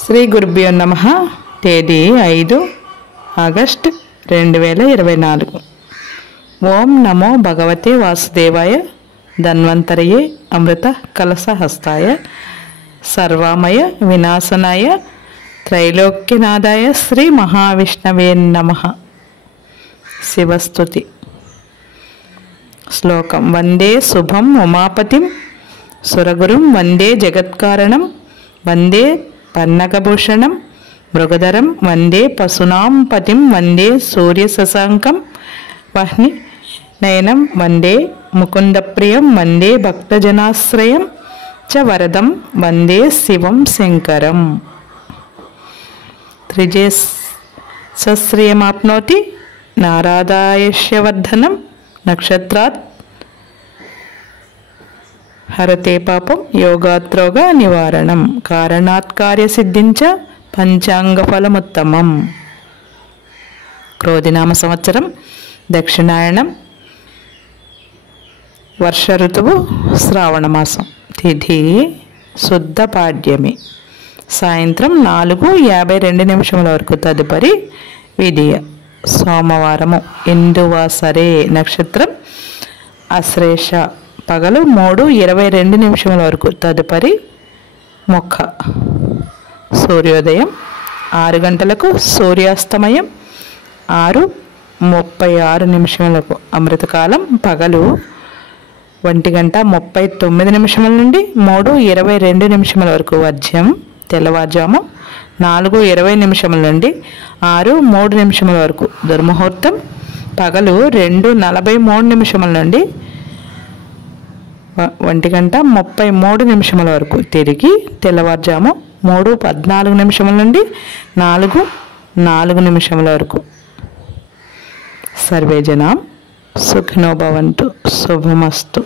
శ్రీ గురుభ్యో నమః. తేదీ 5 ఆగస్ట్ 2024. ఓం నమో భగవతే వాసుదేవాయ ధన్వంతరయే అమృత కలశహస్తాయ సర్వామయ వినాశనాయ త్రైలోక్యనాథాయ శ్రీ మహావిష్ణవే నమః. శివస్తుతి. శ్లోకం. వందే శుభం ఉమాపతిం సురగురుం వందే జగత్కారణం వందే పన్నగభూషణం మృగధరం వందే పశూనాం పతిం వందే సూర్యశశాంకం వహ్ని నయనం వందే ముకుందప్రియం వందే భక్తజనాశ్రయం చ వరదం వందే శివం శంకరం. త్రిజేశ్శ్రియమాప్నోతి నారాదాయష్యవర్ధనం నక్షత్రాత్ హరతే పాపం యోగాత్రోగ నివారణం కారణాత్ కార్యసిద్ధించ పంచాంగఫలముత్తమం. క్రోధినామ సంవత్సరం దక్షిణాయనం వర్ష ఋతువు శ్రావణ మాసం. తిథి శుద్ధ పాడ్యమి. సాయంత్రం 4:52 వరకు. తదుపరి విధియ. సోమవారము. ఇందువాసరే. నక్షత్రం అశ్లేష. పగలు 3:22 వరకు. తదుపరి మొక్క. సూర్యోదయం 6 గంటలకు. సూర్యాస్తమయం 6:36 అమృతకాలం పగలు 1:39 నుండి 3:22 వరకు. వర్జ్యం తెల్లవారుజాము 4:20 నుండి 6:03 వరకు. దుర్ముహూర్తం పగలు 2:43 నుండి 1:33 వరకు. తిరిగి తెల్లవారుజాము 3:14 నుండి 4:04 వరకు. సర్వే జనాం సుఖినో భవంతు. శుభమస్తు.